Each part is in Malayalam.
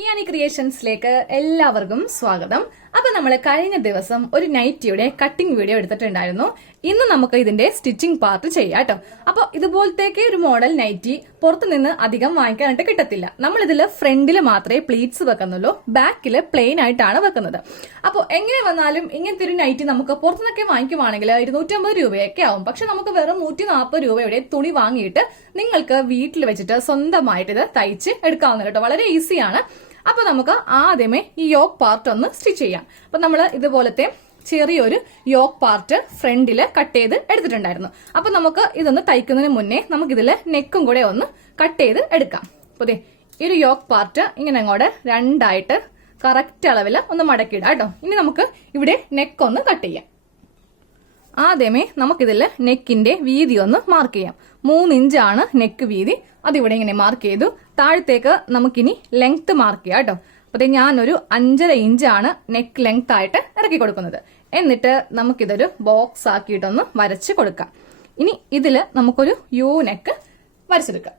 ഇയാനി ക്രിയേഷൻസിലേക്ക് എല്ലാവർക്കും സ്വാഗതം. അപ്പൊ നമ്മൾ കഴിഞ്ഞ ദിവസം ഒരു നൈറ്റിയുടെ കട്ടിംഗ് വീഡിയോ എടുത്തിട്ടുണ്ടായിരുന്നു. ഇന്ന് നമുക്ക് ഇതിന്റെ സ്റ്റിച്ചിങ് പാർട്ട് ചെയ്യാം കേട്ടോ. അപ്പൊ ഇതുപോലത്തേക്ക് ഒരു മോഡൽ നൈറ്റി പുറത്തുനിന്ന് അധികം വാങ്ങിക്കാനായിട്ട് കിട്ടത്തില്ല. നമ്മൾ ഇതിൽ ഫ്രണ്ടിൽ മാത്രമേ പ്ലീറ്റ്സ് വെക്കുന്നുള്ളൂ, ബാക്കിൽ പ്ലെയിൻ ആയിട്ടാണ് വെക്കുന്നത്. അപ്പോൾ എങ്ങനെ വന്നാലും ഇങ്ങനത്തെ ഒരു നൈറ്റി നമുക്ക് പുറത്തുനിന്നൊക്കെ വാങ്ങിക്കുവാണെങ്കിൽ 250 രൂപയൊക്കെ ആവും. പക്ഷെ നമുക്ക് വെറും 140 രൂപയുടെ തുണി വാങ്ങിയിട്ട് നിങ്ങൾക്ക് വീട്ടിൽ വെച്ചിട്ട് സ്വന്തമായിട്ട് ഇത് തയ്ച്ച് എടുക്കാവുന്ന കേട്ടോ. വളരെ ഈസിയാണ്. അപ്പൊ നമുക്ക് ആദ്യമേ ഈ യോക്ക് പാർട്ട് ഒന്ന് സ്റ്റിച്ച് ചെയ്യാം. അപ്പൊ നമ്മൾ ഇതുപോലത്തെ ചെറിയൊരു യോക്ക് പാർട്ട് ഫ്രണ്ടില് കട്ട് ചെയ്ത് എടുത്തിട്ടുണ്ടായിരുന്നു. അപ്പൊ നമുക്ക് ഇതൊന്ന് തയ്ക്കുന്നതിന് മുന്നേ നമുക്കിതില് നെക്കും കൂടെ ഒന്ന് കട്ട് ചെയ്ത് എടുക്കാം. അപ്പൊ ഈ ഒരു യോക്ക് പാർട്ട് ഇങ്ങനെ അങ്ങോട്ട് രണ്ടായിട്ട് കറക്റ്റ് അളവിൽ ഒന്ന് മടക്കിയിടാം കേട്ടോ. ഇനി നമുക്ക് ഇവിടെ നെക്ക് ഒന്ന് കട്ട് ചെയ്യാം. ആദ്യമേ നമുക്കിതിൽ നെക്കിന്റെ വീതി ഒന്ന് മാർക്ക് ചെയ്യാം. 3 ഇഞ്ചാണ് നെക്ക് വീതി. അതിവിടെ ഇങ്ങനെ മാർക്ക് ചെയ്തു. താഴത്തേക്ക് നമുക്കിനി ലെങ്ത് മാർക്ക് ചെയ്യാം കേട്ടോ. അപ്പൊ ഞാനൊരു 5.5 ഇഞ്ചാണ് നെക്ക് ലെങ്ത് ആയിട്ട് ഇറക്കി കൊടുക്കുന്നത്. എന്നിട്ട് നമുക്കിതൊരു ബോക്സ് ആക്കിയിട്ടൊന്ന് വരച്ച് കൊടുക്കാം. ഇനി ഇതില് നമുക്കൊരു യു നെക്ക് വരച്ചെടുക്കാം.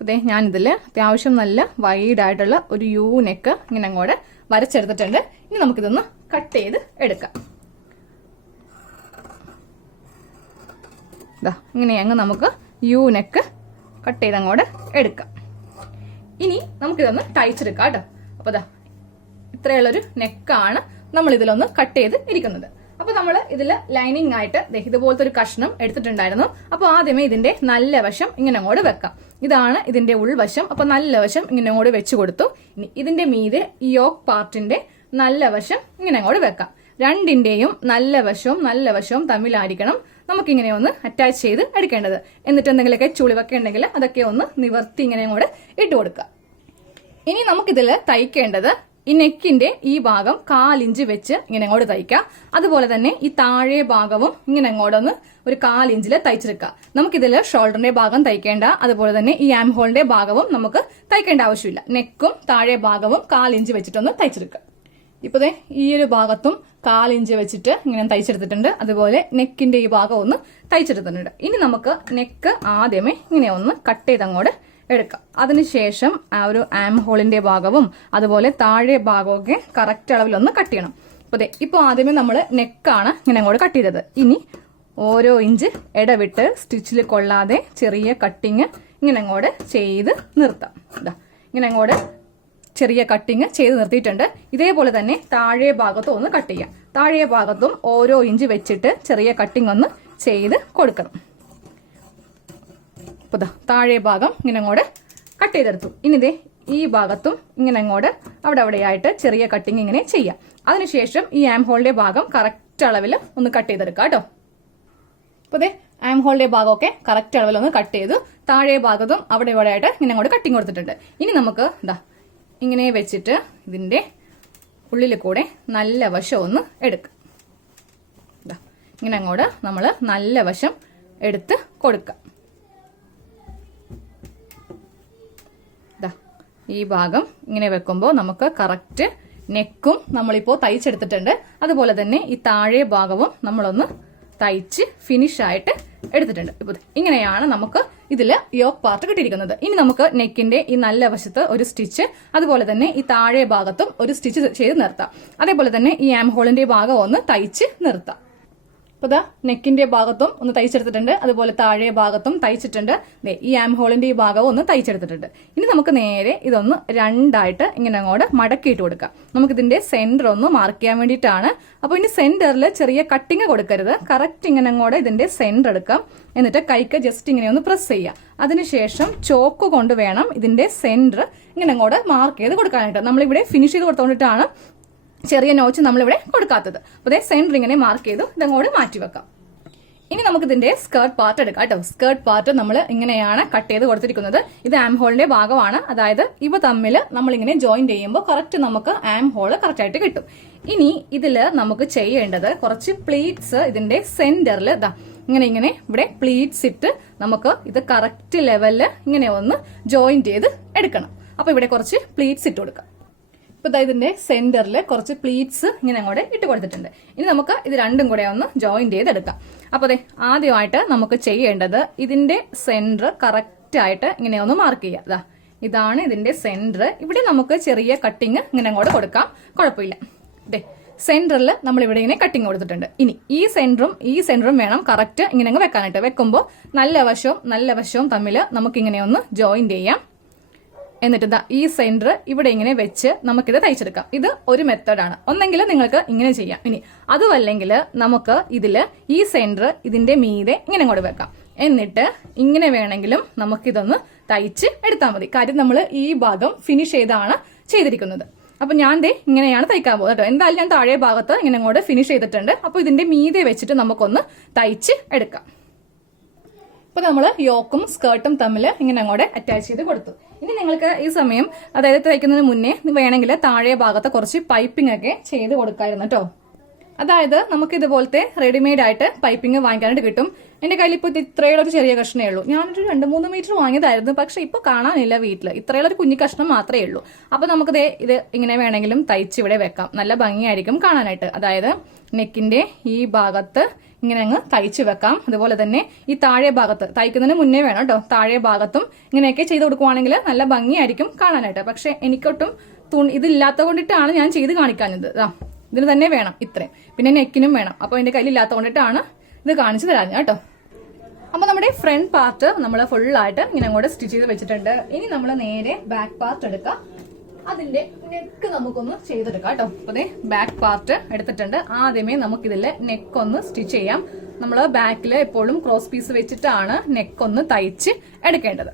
അതെ, ഞാനിതിൽ അത്യാവശ്യം നല്ല വൈഡ് ആയിട്ടുള്ള ഒരു യു നെക്ക് ഇങ്ങനെ അങ്ങോട്ട് വരച്ചെടുത്തിട്ടുണ്ട്. ഇനി നമുക്കിതൊന്ന് കട്ട് ചെയ്ത് എടുക്കാം. ഇങ്ങനെ അങ്ങ് നമുക്ക് യു നെക്ക് കട്ട് ചെയ്ത് അങ്ങോട്ട് എടുക്കാം. ഇനി നമുക്കിതൊന്ന് തയ്ച്ചെടുക്കാം കേട്ടോ. അപ്പൊ ഇത്രയുള്ളൊരു നെക്കാണ് നമ്മൾ ഇതിലൊന്ന് കട്ട് ചെയ്ത് ഇരിക്കുന്നത്. അപ്പൊ നമ്മൾ ഇതിൽ ലൈനിങ് ആയിട്ട് ഇതുപോലത്തെ ഒരു കഷ്ണം എടുത്തിട്ടുണ്ടായിരുന്നു. അപ്പൊ ആദ്യമേ ഇതിന്റെ നല്ല വശം ഇങ്ങനെ അങ്ങോട്ട് വെക്കാം. ഇതാണ് ഇതിന്റെ ഉൾവശം. അപ്പൊ നല്ല വശം ഇങ്ങനെ അങ്ങോട്ട് വെച്ചു കൊടുത്തു. ഇനി ഇതിന്റെ മീതെ ഈ യോക്ക് പാർട്ടിന്റെ നല്ല വശം ഇങ്ങനെ അങ്ങോട്ട് വെക്കാം. രണ്ടിന്റെയും നല്ല വശവും തമ്മിലായിരിക്കണം നമുക്കിങ്ങനെ ഒന്ന് അറ്റാച്ച് ചെയ്ത് എടുക്കേണ്ടത്. എന്നിട്ട് എന്തെങ്കിലുമൊക്കെ ചുളിവൊക്കെ ഉണ്ടെങ്കിൽ അതൊക്കെ ഒന്ന് നിവർത്തി ഇങ്ങനെ അങ്ങോട്ട് ഇട്ട് കൊടുക്കുക. ഇനി നമുക്കിതിൽ തയ്ക്കേണ്ടത് ഈ നെക്കിന്റെ ഈ ഭാഗം 1/4 ഇഞ്ച് വെച്ച് ഇങ്ങനെ അങ്ങോട്ട് തയ്ക്കാം. അതുപോലെ തന്നെ ഈ താഴെ ഭാഗവും ഇങ്ങനെ അങ്ങോട്ടൊന്ന് ഒരു 1/4 ഇഞ്ചിൽ തയ്ച്ചെടുക്കുക. നമുക്കിതിൽ ഷോൾഡറിന്റെ ഭാഗം തയ്ക്കേണ്ട, അതുപോലെ തന്നെ ഈ ആം ഹോളിന്റെ ഭാഗവും നമുക്ക് തയ്ക്കേണ്ട ആവശ്യമില്ല. നെക്കും താഴെ ഭാഗവും 1/4 ഇഞ്ച് വെച്ചിട്ടൊന്ന് തയ്ച്ചെടുക്കുക. ഇപ്പൊ ഈ ഒരു ഭാഗത്തും 1/4 ഇഞ്ച് വെച്ചിട്ട് ഇങ്ങനെ തയ്ച്ചെടുത്തിട്ടുണ്ട്. അതുപോലെ നെക്കിന്റെ ഈ ഭാഗം ഒന്ന് തയ്ച്ചെടുത്തിട്ടുണ്ട്. ഇനി നമുക്ക് നെക്ക് ആദ്യമേ ഇങ്ങനെ ഒന്ന് കട്ട് ചെയ്ത് അങ്ങോട്ട് എടുക്കാം. അതിനുശേഷം ആ ഒരു ആം ഹോളിന്റെ ഭാഗവും അതുപോലെ താഴെ ഭാഗമൊക്കെ കറക്റ്റ് അളവിലൊന്ന് കട്ട് ചെയ്യണം. ഇപ്പൊ ആദ്യമേ നമ്മൾ നെക്കാണ് ഇങ്ങനെ അങ്ങോട്ട് കട്ട് ചെയ്തത്. ഇനി ഓരോ ഇഞ്ച് ഇടവിട്ട് സ്റ്റിച്ചിൽ കൊള്ളാതെ ചെറിയ കട്ടിങ് ഇങ്ങനെ അങ്ങോട്ട് ചെയ്ത് നിർത്താം. ഇങ്ങനെ അങ്ങോട്ട് ചെറിയ കട്ടിങ് ചെയ്ത് നിർത്തിയിട്ടുണ്ട്. ഇതേപോലെ തന്നെ താഴെ ഭാഗത്തും ഒന്ന് കട്ട് ചെയ്യാം. താഴെ ഭാഗത്തും ഓരോ ഇഞ്ച് വെച്ചിട്ട് ചെറിയ കട്ടിങ് ഒന്ന് ചെയ്ത് കൊടുക്കണം. അപ്പൊ താഴെ ഭാഗം ഇങ്ങനെ അങ്ങോട്ട് കട്ട് ചെയ്തെടുത്തു. ഇനി ഈ ഭാഗത്തും ഇങ്ങനെ അങ്ങോട്ട് അവിടെയായിട്ട് ചെറിയ കട്ടിങ് ഇങ്ങനെ ചെയ്യാം. അതിനുശേഷം ഈ ആം ഹോളിന്റെ ഭാഗം കറക്റ്റ് അളവിൽ ഒന്ന് കട്ട് ചെയ്തെടുക്കാം കേട്ടോ. അപ്പൊ ആം ഹോളിന്റെ ഭാഗമൊക്കെ കറക്റ്റ് അളവിൽ ഒന്ന് കട്ട് ചെയ്തു. താഴെ ഭാഗത്തും അവിടെയായിട്ട് ഇങ്ങനെ അങ്ങോട്ട് കട്ടിങ് കൊടുത്തിട്ടുണ്ട്. ഇനി നമുക്ക് ഇങ്ങനെ വെച്ചിട്ട് ഇതിന്റെ ഉള്ളിൽ കൂടെ നല്ല വശം ഒന്ന് എടുക്കാം. ഇങ്ങനെ അങ്ങോട്ട് നമ്മൾ നല്ല വശം എടുത്ത് കൊടുക്കാം. ഈ ഭാഗം ഇങ്ങനെ വെക്കുമ്പോൾ നമുക്ക് കറക്റ്റ് നെക്കും നമ്മളിപ്പോ തയ്ച്ചെടുത്തിട്ടുണ്ട്. അതുപോലെ തന്നെ ഈ താഴെ ഭാഗവും നമ്മളൊന്ന് തയ്ച്ച് ഫിനിഷ് ആയിട്ട് എടുത്തിട്ടുണ്ട്. ഇപ്പൊ ഇങ്ങനെയാണ് നമുക്ക് ഇതില് യോക്ക് പാർട്ട് കിട്ടിയിരിക്കുന്നത്. ഇനി നമുക്ക് നെക്കിന്റെ ഈ നല്ല വശത്ത് ഒരു സ്റ്റിച്ച്, അതുപോലെ തന്നെ ഈ താഴെ ഭാഗത്തും ഒരു സ്റ്റിച്ച് ചെയ്ത് നിർത്താം. അതേപോലെ തന്നെ ഈ ആം ഹോളിന്റെ ഭാഗം ഒന്ന് തയ്ച്ച് നിർത്താം. അപ്പൊ നെക്കിന്റെ ഭാഗത്തും ഒന്ന് തയ്ച്ചെടുത്തിട്ടുണ്ട്. അതുപോലെ താഴെ ഭാഗത്തും തയ്ച്ചിട്ടുണ്ട്. ഈ ആം ഹോളിന്റെ ഈ ഭാഗവും ഒന്ന് തയ്ച്ചെടുത്തിട്ടുണ്ട്. ഇനി നമുക്ക് നേരെ ഇതൊന്ന് രണ്ടായിട്ട് ഇങ്ങനെ അങ്ങോട്ട് മടക്കിയിട്ട് കൊടുക്കാം. നമുക്കിതിന്റെ സെന്റർ ഒന്ന് മാർക്ക് ചെയ്യാൻ വേണ്ടിയിട്ടാണ്. അപ്പൊ ഇനി സെന്ററിൽ ചെറിയ കട്ടിങ് കൊടുക്കരുത്. കറക്റ്റ് ഇങ്ങനെ അങ്ങോട്ട് ഇതിന്റെ സെന്റർ എടുക്കാം. എന്നിട്ട് കൈക്ക് ജസ്റ്റ് ഇങ്ങനെ ഒന്ന് പ്രസ് ചെയ്യുക. അതിനുശേഷം ചോക്ക് കൊണ്ട് വേണം ഇതിന്റെ സെന്റർ ഇങ്ങനെ അങ്ങോട്ട് മാർക്ക് ചെയ്ത് കൊടുക്കാനായിട്ട്. നമ്മളിവിടെ ഫിനിഷ് ചെയ്ത് കൊടുത്തോണ്ടിട്ടാണ് ചെറിയ നോച്ച് നമ്മളിവിടെ കൊടുക്കാത്തത്. അപ്പൊ സെന്റർ ഇങ്ങനെ മാർക്ക് ചെയ്തു ഇതങ്ങോട്ട് മാറ്റി വെക്കാം. ഇനി നമുക്ക് ഇതിന്റെ സ്കേർട്ട് പാർട്ട് എടുക്കാം കേട്ടോ. സ്കേർട്ട് പാർട്ട് നമ്മൾ ഇങ്ങനെയാണ് കട്ട് ചെയ്ത് കൊടുത്തിരിക്കുന്നത്. ഇത് ആം ഹോളിന്റെ ഭാഗമാണ്. അതായത് ഇവ തമ്മിൽ നമ്മളിങ്ങനെ ജോയിന്റ് ചെയ്യുമ്പോൾ കറക്റ്റ് നമുക്ക് ആം ഹോള് കറക്റ്റ് ആയിട്ട് കിട്ടും. ഇനി ഇതില് നമുക്ക് ചെയ്യേണ്ടത് കുറച്ച് പ്ലീറ്റ്സ് ഇതിന്റെ സെന്ററിൽ ഇങ്ങനെ ഇവിടെ പ്ലീറ്റ്സ് ഇട്ട് നമുക്ക് ഇത് കറക്റ്റ് ലെവലില് ഇങ്ങനെ ഒന്ന് ജോയിന്റ് ചെയ്ത് എടുക്കണം. അപ്പൊ ഇവിടെ കുറച്ച് പ്ലീറ്റ്സ് ഇട്ട് കൊടുക്കാം. ഇപ്പൊ ഇതിന്റെ സെന്ററിൽ കുറച്ച് പ്ലീറ്റ്സ് ഇങ്ങനെ അങ്ങോട്ട് ഇട്ട് കൊടുത്തിട്ടുണ്ട്. ഇനി നമുക്ക് ഇത് രണ്ടും കൂടെ ഒന്ന് ജോയിന്റ് ചെയ്തെടുക്കാം. അപ്പൊ ആദ്യമായിട്ട് നമുക്ക് ചെയ്യേണ്ടത് ഇതിന്റെ സെന്റർ കറക്റ്റ് ആയിട്ട് ഇങ്ങനെ ഒന്ന് മാർക്ക് ചെയ്യുക. ഇതാണ് ഇതിന്റെ സെന്റർ. ഇവിടെ നമുക്ക് ചെറിയ കട്ടിങ് ഇങ്ങനെ അങ്ങോട്ട് കൊടുക്കാം, കുഴപ്പമില്ല. അതെ, സെന്ററിൽ നമ്മൾ ഇവിടെ ഇങ്ങനെ കട്ടിങ് കൊടുത്തിട്ടുണ്ട്. ഇനി ഈ സെന്ററും വേണം കറക്റ്റ് ഇങ്ങനെ അങ്ങ് വെക്കാനായിട്ട്. വെക്കുമ്പോൾ നല്ല വശവും തമ്മിൽ നമുക്കിങ്ങനെ ഒന്ന് ജോയിന്റ് ചെയ്യാം. എന്നിട്ട് ഈ സെന്റർ ഇവിടെ ഇങ്ങനെ വെച്ച് നമുക്കിത് തയ്ച്ചെടുക്കാം. ഇത് ഒരു മെത്തേഡാണ്. ഒന്നെങ്കിൽ നിങ്ങൾക്ക് ഇങ്ങനെ ചെയ്യാം. ഇനി അതുമല്ലെങ്കിൽ നമുക്ക് ഇതില് ഈ സെന്റർ ഇതിന്റെ മീതെ ഇങ്ങനെ അങ്ങോട്ട് വെക്കാം. എന്നിട്ട് ഇങ്ങനെ വേണമെങ്കിലും നമുക്കിതൊന്ന് തയ്ച്ച് എടുത്താൽ മതി. കാര്യം നമ്മൾ ഈ ഭാഗം ഫിനിഷ് ചെയ്താണ് ചെയ്തിരിക്കുന്നത്. അപ്പൊ ഞാൻ ഇങ്ങനെയാണ് തയ്ക്കാൻ പോകുന്നത് കേട്ടോ. എന്തായാലും ഞാൻ താഴെ ഭാഗത്ത് ഇങ്ങനെ അങ്ങോട്ട് ഫിനിഷ് ചെയ്തിട്ടുണ്ട്. അപ്പൊ ഇതിന്റെ മീതെ വെച്ചിട്ട് നമുക്കൊന്ന് തയ്ച്ച് എടുക്കാം. ഇപ്പൊ നമ്മൾ യോക്കും സ്കേർട്ടും തമ്മിൽ ഇങ്ങനെ അങ്ങോട്ട് അറ്റാച്ച് ചെയ്ത് കൊടുത്തു. ഇനി നിങ്ങൾക്ക് ഈ സമയം, അതായത് തയ്ക്കുന്നതിന് മുന്നേ വേണമെങ്കിൽ താഴെ ഭാഗത്ത് കുറച്ച് പൈപ്പിംഗ് ഒക്കെ ചെയ്ത് കൊടുക്കായിരുന്നു കേട്ടോ. അതായത് നമുക്ക് ഇതുപോലത്തെ റെഡിമെയ്ഡ് ആയിട്ട് പൈപ്പിംഗ് വാങ്ങിക്കാനായിട്ട് കിട്ടും. എന്റെ കയ്യിൽ ഇപ്പോൾ ഇത്രയുള്ളൊരു ചെറിയ കഷ്ണമേ ഉള്ളൂ. ഞാനൊരു 2-3 മീറ്റർ വാങ്ങിയതായിരുന്നു, പക്ഷെ ഇപ്പൊ കാണാനില്ല വീട്ടിൽ. ഇത്രയുള്ളൊരു കുഞ്ഞു കഷ്ണം മാത്രമേ ഉള്ളൂ. അപ്പൊ നമുക്ക് ഇത് ഇങ്ങനെ വേണമെങ്കിലും തയ്ച്ച് ഇവിടെ വെക്കാം. നല്ല ഭംഗിയായിരിക്കും കാണാനായിട്ട്. അതായത് നെക്കിന്റെ ഈ ഭാഗത്ത് ഇങ്ങനെ അങ്ങ് തയ്ച്ചു വെക്കാം. അതുപോലെ തന്നെ ഈ താഴെ ഭാഗത്ത് തയ്ക്കുന്നതിന് മുന്നേ വേണം കേട്ടോ. താഴെ ഭാഗത്തും ഇങ്ങനെയൊക്കെ ചെയ്ത് കൊടുക്കുവാണെങ്കിൽ നല്ല ഭംഗിയായിരിക്കും കാണാനായിട്ട്. പക്ഷെ എനിക്കൊട്ടും ഇതില്ലാത്ത കൊണ്ടിട്ടാണ് ഞാൻ ചെയ്ത് കാണിക്കാഞ്ഞത്. ഇതിന് തന്നെ വേണം ഇത്രയും, പിന്നെ നെക്കിനും വേണം. അപ്പൊ എന്റെ കയ്യിലില്ലാത്ത കൊണ്ടിട്ടാണ് ഇത് കാണിച്ചു തരാഞ്ഞ കേട്ടോ. അപ്പൊ നമ്മുടെ ഫ്രണ്ട് പാർട്ട് നമ്മൾ ഫുള്ളായിട്ട് ഇങ്ങനെ അങ്ങോട്ട് സ്റ്റിച്ച് ചെയ്ത് വെച്ചിട്ടുണ്ട്. ഇനി നമ്മൾ നേരെ ബാക്ക് പാർട്ട് എടുക്കാം. അതിന്റെ നെക്ക് നമുക്കൊന്ന് ചെയ്തെടുക്കാം കേട്ടോ. അപ്പൊ ബാക്ക് പാർട്ട് എടുത്തിട്ടുണ്ട്. ആദ്യമേ നമുക്കിതില് നെക്കൊന്ന് സ്റ്റിച്ച് ചെയ്യാം. നമ്മൾ ബാക്കിൽ എപ്പോഴും ക്രോസ് പീസ് വെച്ചിട്ടാണ് നെക്കൊന്ന് തയ്ച്ച് എടുക്കേണ്ടത്.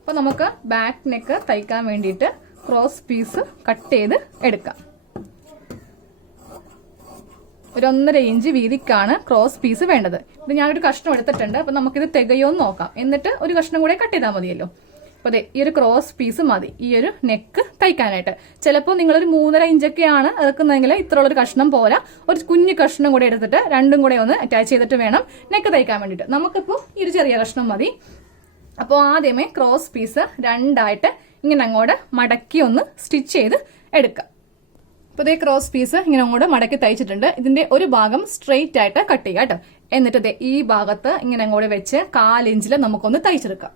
അപ്പൊ നമുക്ക് ബാക്ക് നെക്ക് തയ്ക്കാൻ വേണ്ടിയിട്ട് ക്രോസ് പീസ് കട്ട് ചെയ്ത് എടുക്കാം. ഒരു 1.5 ഇഞ്ച് വീതിക്കാണ് ക്രോസ് പീസ് വേണ്ടത്. ഇത് ഞാനൊരു കഷ്ണം എടുത്തിട്ടുണ്ട്. അപ്പൊ നമുക്കിത് തികയോന്ന് നോക്കാം. എന്നിട്ട് ഒരു കഷ്ണം കൂടെ കട്ട് ചെയ്താൽ മതിയല്ലോ. അപ്പൊ ഈ ഒരു ക്രോസ് പീസ് മതി ഈ ഒരു നെക്ക് തയ്ക്കാനായിട്ട്. ചിലപ്പോൾ നിങ്ങളൊരു 3.5 ഇഞ്ചൊക്കെയാണ് ഇറക്കുന്നതെങ്കിൽ ഇത്രയുള്ളൊരു കഷ്ണം പോരാ, ഒരു കുഞ്ഞു കഷ്ണം കൂടെ എടുത്തിട്ട് രണ്ടും കൂടെ ഒന്ന് അറ്റാച്ച് ചെയ്തിട്ട് വേണം നെക്ക് തയ്ക്കാൻ വേണ്ടിയിട്ട്. നമുക്കിപ്പോൾ ഈ ഒരു ചെറിയ കഷ്ണം മതി. അപ്പോൾ ആദ്യമേ ക്രോസ് പീസ് രണ്ടായിട്ട് ഇങ്ങനെ അങ്ങോട്ട് മടക്കി ഒന്ന് സ്റ്റിച്ച് ചെയ്ത് എടുക്കാം. അപ്പോൾ ക്രോസ് പീസ് ഇങ്ങനെ അങ്ങോട്ട് മടക്കി തയ്ച്ചിട്ടുണ്ട്. ഇതിന്റെ ഒരു ഭാഗം സ്ട്രെയിറ്റ് ആയിട്ട് കട്ട് ചെയ്യാം കേട്ടോ. എന്നിട്ട് ഈ ഭാഗത്ത് ഇങ്ങനെ അങ്ങോട്ട് വെച്ച് 1/4 ഇഞ്ചിൽ നമുക്കൊന്ന് തയ്ച്ചെടുക്കാം.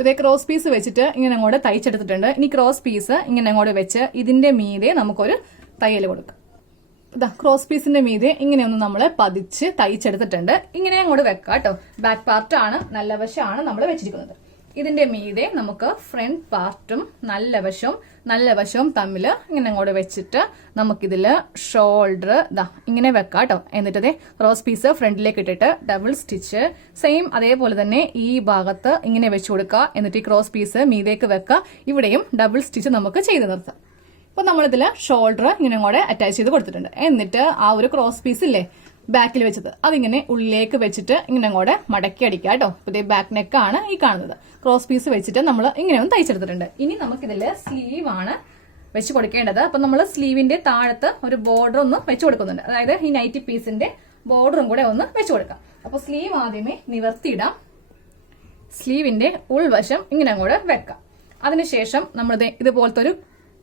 ഇതേ ക്രോസ് പീസ് വെച്ചിട്ട് ഇങ്ങനെ അങ്ങോട്ട് തയ്ച്ചെടുത്തിട്ടുണ്ട്. ഇനി ക്രോസ് പീസ് ഇങ്ങനെ അങ്ങോട്ട് വെച്ച് ഇതിന്റെ മീതെ നമുക്കൊരു തയ്യൽ കൊടുക്കാം. ക്രോസ് പീസിന്റെ മീതെ ഇങ്ങനെയൊന്ന് നമ്മൾ പതിച്ച് തയ്ച്ചെടുത്തിട്ടുണ്ട്. ഇങ്ങനെ അങ്ങോട്ട് വെക്കാം കേട്ടോ. ബാക്ക് പാർട്ടാണ്, നല്ല വശമാണ് നമ്മൾ വെച്ചിരിക്കുന്നത്. ഇതിന്റെ മീതെ നമുക്ക് ഫ്രണ്ട് പാർട്ടും നല്ല വശവും തമ്മിൽ ഇങ്ങനെ അങ്ങോട്ട് വെച്ചിട്ട് നമുക്കിതില് ഷോൾഡർ ഇങ്ങനെ വെക്കാം കേട്ടോ. എന്നിട്ട് ക്രോസ് പീസ് ഫ്രണ്ടിലേക്ക് ഇട്ടിട്ട് ഡബിൾ സ്റ്റിച്ച് സെയിം അതേപോലെ തന്നെ ഈ ഭാഗത്ത് ഇങ്ങനെ വെച്ചു കൊടുക്കുക. എന്നിട്ട് ഈ ക്രോസ് പീസ് മീതേക്ക് വെക്കുക. ഇവിടെയും ഡബിൾ സ്റ്റിച്ച് നമുക്ക് ചെയ്ത് നിർത്താം. അപ്പൊ നമ്മളിതില് ഷോൾഡർ ഇങ്ങനെ അങ്ങോട്ട് അറ്റാച്ച് ചെയ്ത് കൊടുത്തിട്ടുണ്ട്. എന്നിട്ട് ആ ഒരു ക്രോസ് പീസ് ഇല്ലേ ബാക്കിൽ വെച്ചത് അതിങ്ങനെ ഉള്ളിലേക്ക് വെച്ചിട്ട് ഇങ്ങനെ അങ്ങോട്ട് മടക്കി അടിക്കുക കേട്ടോ. ഇതേ ബാക്ക് നെക്കാണ് ഈ കാണുന്നത്. ക്രോസ് പീസ് വെച്ചിട്ട് നമ്മൾ ഇങ്ങനെ ഒന്ന് തയ്ച്ചെടുത്തിട്ടുണ്ട്. ഇനി നമുക്കിതില് സ്ലീവ് ആണ് വെച്ച് കൊടുക്കേണ്ടത്. അപ്പൊ നമ്മൾ സ്ലീവിന്റെ താഴത്ത് ഒരു ബോർഡർ ഒന്ന് വെച്ച് കൊടുക്കുന്നുണ്ട്. അതായത് ഈ നൈറ്റി പീസിന്റെ ബോർഡറും കൂടെ ഒന്ന് വെച്ച് കൊടുക്കാം. അപ്പൊ സ്ലീവ് ആദ്യമേ നിവർത്തിയിടാം. സ്ലീവിന്റെ ഉൾവശം ഇങ്ങനെ അങ്ങോട്ട് വെക്കാം. അതിനുശേഷം നമ്മൾ ഇതുപോലത്തെ ഒരു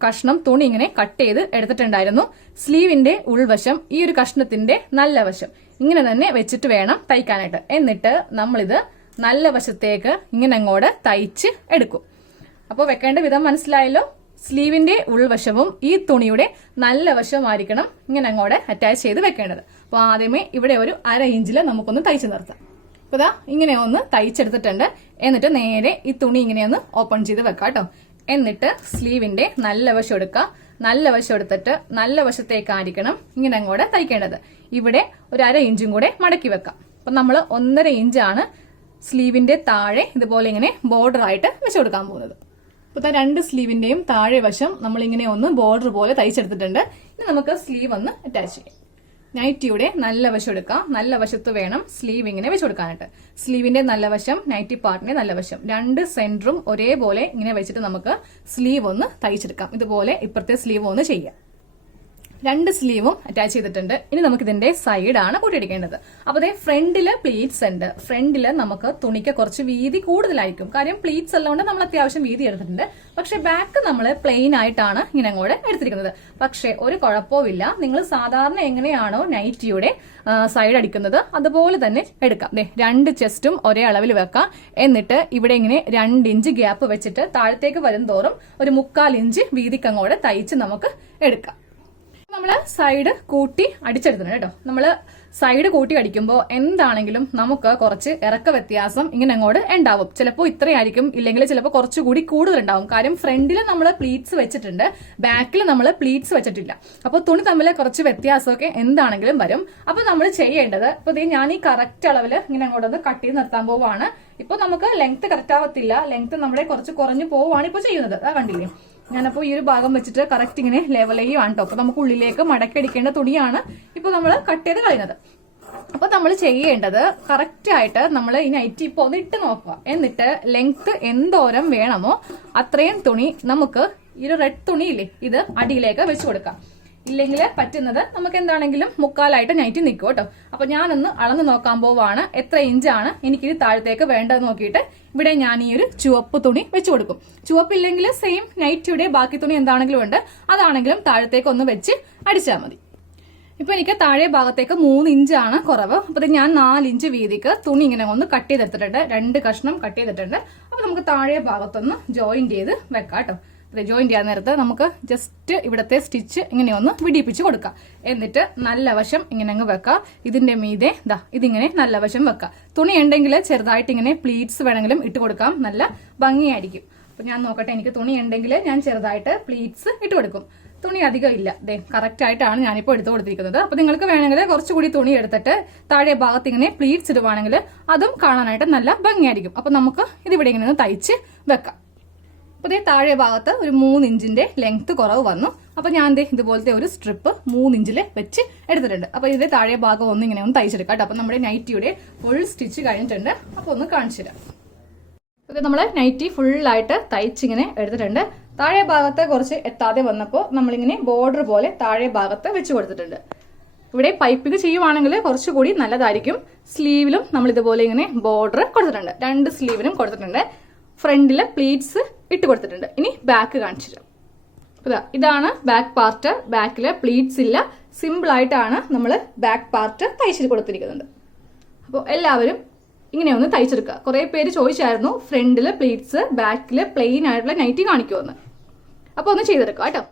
കഷ്ണം തുണി ഇങ്ങനെ കട്ട് ചെയ്ത് എടുത്തിട്ടുണ്ടായിരുന്നു. സ്ലീവിന്റെ ഉൾവശം ഈ ഒരു കഷ്ണത്തിന്റെ നല്ല വശം ഇങ്ങനെ തന്നെ വെച്ചിട്ട് വേണം തയ്ക്കാനായിട്ട്. എന്നിട്ട് നമ്മളിത് നല്ല വശത്തേക്ക് ഇങ്ങനെ അങ്ങോട്ട് തയ്ച്ച് എടുക്കും. അപ്പോൾ വെക്കേണ്ട വിധം മനസ്സിലായല്ലോ. സ്ലീവിന്റെ ഉൾവശവും ഈ തുണിയുടെ നല്ല വശമായിരിക്കണം ഇങ്ങനെ അങ്ങോട്ട് അറ്റാച്ച് ചെയ്ത് വെക്കേണ്ടത്. അപ്പോൾ ആദ്യമേ ഇവിടെ ഒരു 1/2 ഇഞ്ചിൽ നമുക്കൊന്ന് തയ്ച്ചു നിർത്താം. അപ്പോൾ ഇങ്ങനെ ഒന്ന് തയ്ച്ചെടുത്തിട്ടുണ്ട്. എന്നിട്ട് നേരെ ഈ തുണി ഇങ്ങനെയൊന്ന് ഓപ്പൺ ചെയ്ത് വെക്കാം കേട്ടോ. എന്നിട്ട് സ്ലീവിന്റെ നല്ല വശം എടുക്കുക. നല്ല വശം എടുത്തിട്ട് നല്ല വശത്തേക്കായിരിക്കണം ഇങ്ങനെ അങ്ങോട്ട് തയ്ക്കേണ്ടത്. ഇവിടെ ഒരു 1/2 ഇഞ്ചും കൂടെ മടക്കി വെക്കാം. അപ്പൊ നമ്മൾ 1.5 ഇഞ്ചാണ് സ്ലീവിന്റെ താഴെ ഇതുപോലെ ഇങ്ങനെ ബോർഡർ ആയിട്ട് വെച്ച് കൊടുക്കാൻ പോകുന്നത്. ഇപ്പൊ 2 സ്ലീവിന്റെയും താഴെ വശം നമ്മൾ ഇങ്ങനെ ഒന്ന് ബോർഡർ പോലെ തയ്ച്ചെടുത്തിട്ടുണ്ട്. ഇനി നമുക്ക് സ്ലീവ് ഒന്ന് അറ്റാച്ച് ചെയ്യാം. നൈറ്റിയുടെ നല്ല വശം എടുക്കാം. നല്ല വശത്ത് വേണം സ്ലീവ് ഇങ്ങനെ വെച്ച് കൊടുക്കാനായിട്ട്. സ്ലീവിന്റെ നല്ല വശം, നൈറ്റി പാർട്ടിന്റെ നല്ല വശം, 2 സെന്ററും ഒരേപോലെ ഇങ്ങനെ വെച്ചിട്ട് നമുക്ക് സ്ലീവ് ഒന്ന് തയ്ച്ചെടുക്കാം. ഇതുപോലെ ഇപ്പുറത്തെ സ്ലീവ് ഒന്ന് ചെയ്യാം. രണ്ട് സ്ലീവും അറ്റാച്ച് ചെയ്തിട്ടുണ്ട്. ഇനി നമുക്ക് ഇതിന്റെ സൈഡാണ് കൂട്ടിയിടിക്കേണ്ടത്. അപ്പൊ അതേ ഫ്രണ്ടില് പ്ലീറ്റ്സ് ഉണ്ട്. ഫ്രണ്ടില് നമുക്ക് തുണിക്ക് കുറച്ച് വീതി കൂടുതലായിരിക്കും. കാര്യം പ്ലീറ്റ്സ് ഉള്ളതുകൊണ്ട് നമ്മൾ അത്യാവശ്യം വീതി എടുത്തിട്ടുണ്ട്. പക്ഷെ ബാക്ക് നമ്മൾ പ്ലെയിൻ ആയിട്ടാണ് ഇങ്ങനെ അങ്ങോട്ട് എടുത്തിരിക്കുന്നത്. പക്ഷെ ഒരു കുഴപ്പമില്ല. നിങ്ങൾ സാധാരണ എങ്ങനെയാണോ നൈറ്റിയുടെ സൈഡ് അടിക്കുന്നത് അതുപോലെ തന്നെ എടുക്കാം. രണ്ട് ചെസ്റ്റും ഒരേ അളവിൽ വെക്കാം. എന്നിട്ട് ഇവിടെ ഇങ്ങനെ 2 ഇഞ്ച് ഗ്യാപ്പ് വെച്ചിട്ട് താഴത്തേക്ക് വരും തോറും ഒരു 3/4 ഇഞ്ച് വീതിക്കങ്ങോട്ട് തയ്ച്ച് നമുക്ക് എടുക്കാം. നമ്മള് സൈഡ് കൂട്ടി അടിച്ചെടുക്കണം കേട്ടോ. നമ്മള് സൈഡ് കൂട്ടി അടിക്കുമ്പോൾ എന്താണെങ്കിലും നമുക്ക് കുറച്ച് ഇറക്ക വ്യത്യാസം ഇങ്ങനെ അങ്ങോട്ട് ഉണ്ടാവും. ചിലപ്പോൾ ഇത്രയായിരിക്കും, ഇല്ലെങ്കിൽ ചിലപ്പോൾ കുറച്ചുകൂടി കൂടുതലുണ്ടാവും. കാര്യം ഫ്രണ്ടിൽ നമ്മൾ പ്ലീറ്റ്സ് വെച്ചിട്ടുണ്ട്, ബാക്കിൽ നമ്മൾ പ്ലീറ്റ്സ് വെച്ചിട്ടില്ല. അപ്പോൾ തുണി തമ്മിൽ കുറച്ച് വ്യത്യാസമൊക്കെ എന്താണെങ്കിലും വരും. അപ്പൊ നമ്മൾ ചെയ്യേണ്ടത്, ഇപ്പൊ ഞാൻ ഈ കറക്റ്റ് അളവിൽ ഇങ്ങനെ അങ്ങോട്ടൊന്ന് കട്ട് ചെയ്ത് നിർത്താൻ പോവാണ്. ഇപ്പൊ നമുക്ക് ലെങ്ത് കറക്റ്റ് ആവത്തില്ല, ലെങ്ത് നമ്മുടെ കുറച്ച് കുറഞ്ഞു പോവാണ് ഇപ്പൊ ചെയ്യുന്നത്. കണ്ടില്ലേ, ഞാനപ്പോ ഈ ഒരു ഭാഗം വെച്ചിട്ട് കറക്റ്റ് ഇങ്ങനെ ലെവൽ ചെയ്യുവാണ് കേട്ടോ. അപ്പൊ നമുക്ക് ഉള്ളിലേക്ക് മടക്കി അടിക്കേണ്ട തുണിയാണ് ഇപ്പൊ നമ്മൾ കട്ട് ചെയ്ത് കളയുന്നത്. അപ്പൊ നമ്മൾ ചെയ്യേണ്ടത് കറക്റ്റ് ആയിട്ട് നമ്മൾ ഈ നൈറ്റി ഇപ്പൊ ഒന്ന് ഇട്ട് നോക്കുക. എന്നിട്ട് ലെങ്ത് എന്തോരം വേണമോ അത്രയും തുണി നമുക്ക് ഈ ഒരു റെഡ് തുണിയില്ലേ ഇത് അടിയിലേക്ക് വെച്ച് കൊടുക്കാം. ഇല്ലെങ്കിൽ പറ്റുന്നത് നമുക്ക് എന്താണെങ്കിലും 3/4 നൈറ്റി നിൽക്കും കേട്ടോ. അപ്പൊ ഞാനൊന്ന് അളന്ന് നോക്കാൻ പോവാണ് എത്ര ഇഞ്ചാണ് എനിക്കിത് താഴത്തേക്ക് വേണ്ടത് നോക്കിയിട്ട് ഇവിടെ ഞാൻ ഈ ഒരു ചുവപ്പ് തുണി വെച്ച് കൊടുക്കും. ചുവപ്പില്ലെങ്കിൽ സെയിം നൈറ്റിയുടെ ബാക്കി തുണി എന്താണെങ്കിലും ഉണ്ട്, അതാണെങ്കിലും താഴത്തേക്ക് ഒന്ന് വെച്ച് അടിച്ചാൽ മതി. ഇപ്പൊ എനിക്ക് താഴെ ഭാഗത്തേക്ക് 3 ഇഞ്ചാണ് കുറവ്. അപ്പൊ ഞാൻ 4 ഇഞ്ച് വീതിക്ക് തുണി ഇങ്ങനെ ഒന്ന് കട്ട് ചെയ്തെടുത്തിട്ടുണ്ട്. 2 കഷ്ണം കട്ട് ചെയ്തിട്ടുണ്ട്. അപ്പൊ നമുക്ക് താഴെ ഭാഗത്തൊന്ന് ജോയിന്റ് ചെയ്ത് വെക്കാം കേട്ടോ. ജോയിന്റ് ചെയ്യാൻ നേരത്ത് നമുക്ക് ജസ്റ്റ് ഇവിടത്തെ സ്റ്റിച്ച് ഇങ്ങനെ ഒന്ന് വിടിപ്പിച്ച് കൊടുക്കാം. എന്നിട്ട് നല്ല വശം ഇങ്ങനെ അങ്ങ് വെക്കാം. ഇതിന്റെ മീതെ ഇതിങ്ങനെ നല്ല വശം വെക്കാം. തുണി ഉണ്ടെങ്കിൽ ചെറുതായിട്ട് ഇങ്ങനെ പ്ലീറ്റ്സ് വേണമെങ്കിലും ഇട്ട് കൊടുക്കാം, നല്ല ഭംഗിയായിരിക്കും. അപ്പൊ ഞാൻ നോക്കട്ടെ, എനിക്ക് തുണി ഉണ്ടെങ്കിൽ ഞാൻ ചെറുതായിട്ട് പ്ലീറ്റ്സ് ഇട്ട് കൊടുക്കും. തുണി അധികം ഇല്ല, കറക്റ്റ് ആയിട്ടാണ് ഞാനിപ്പോൾ എടുത്തു കൊടുത്തിരിക്കുന്നത്. അപ്പൊ നിങ്ങൾക്ക് വേണമെങ്കിൽ കുറച്ചുകൂടി തുണി എടുത്തിട്ട് താഴെ ഭാഗത്ത് ഇങ്ങനെ പ്ലീറ്റ്സ് ഇടുവാണെങ്കിൽ അതും കാണാനായിട്ട് നല്ല ഭംഗിയായിരിക്കും. അപ്പൊ നമുക്ക് ഇതിവിടെ ഇങ്ങനെ ഒന്ന് തയ്ച്ച് വെക്കാം. അപ്പൊ താഴെ ഭാഗത്ത് ഒരു 3 ഇഞ്ചിന്റെ ലെങ്ത് കുറവ് വന്നു. അപ്പൊ ഞാൻ ഇതുപോലത്തെ ഒരു സ്ട്രിപ്പ് 3 ഇഞ്ചിൽ വെച്ച് എടുത്തിട്ടുണ്ട്. അപ്പൊ ഇതിന്റെ താഴെ ഭാഗം ഒന്ന് ഇങ്ങനെ ഒന്ന് തയ്ച്ചെടുക്കാം കേട്ടോ. അപ്പൊ നമ്മുടെ നൈറ്റിയുടെ ഫുൾ സ്റ്റിച്ച് കഴിഞ്ഞിട്ടുണ്ട്. അപ്പൊ ഒന്ന് കാണിച്ചു തരാം. ഇത് നമ്മള് നൈറ്റി ഫുള്ളായിട്ട് തയ്ച്ചിങ്ങനെ എടുത്തിട്ടുണ്ട്. താഴെ ഭാഗത്ത് കുറച്ച് എത്താതെ വന്നപ്പോൾ നമ്മളിങ്ങനെ ബോർഡർ പോലെ താഴെ ഭാഗത്ത് വെച്ച് കൊടുത്തിട്ടുണ്ട്. ഇവിടെ പൈപ്പിംഗ് ചെയ്യുവാണെങ്കിൽ കുറച്ചുകൂടി നല്ലതായിരിക്കും. സ്ലീവിലും നമ്മൾ ഇതുപോലെ ഇങ്ങനെ ബോർഡർ കൊടുത്തിട്ടുണ്ട്. 2 സ്ലീവിനും കൊടുത്തിട്ടുണ്ട്. ഫ്രണ്ടില് പ്ലീറ്റ്സ് ഇട്ട് കൊടുത്തിട്ടുണ്ട്. ഇനി ബാക്ക് കാണിച്ചു തരാം. ഇതാണ് ബാക്ക് പാർട്ട്. ബാക്കില് പ്ലീറ്റ്സ് ഇല്ല, സിമ്പിൾ ആയിട്ടാണ് നമ്മൾ ബാക്ക് പാർട്ട് തയ്ച്ചിട്ട് കൊടുത്തിരിക്കുന്നത്. അപ്പോൾ എല്ലാവരും ഇങ്ങനെ ഒന്ന് തയ്ച്ചെടുക്കുക. കുറെ പേര് ചോദിച്ചായിരുന്നു ഫ്രണ്ടില് പ്ലീറ്റ്സ് ബാക്കില് പ്ലെയിൻ ആയിട്ടുള്ള നൈറ്റി കാണിക്കുമെന്ന്. അപ്പൊ ഒന്ന് ചെയ്തെടുക്കുക കേട്ടോ.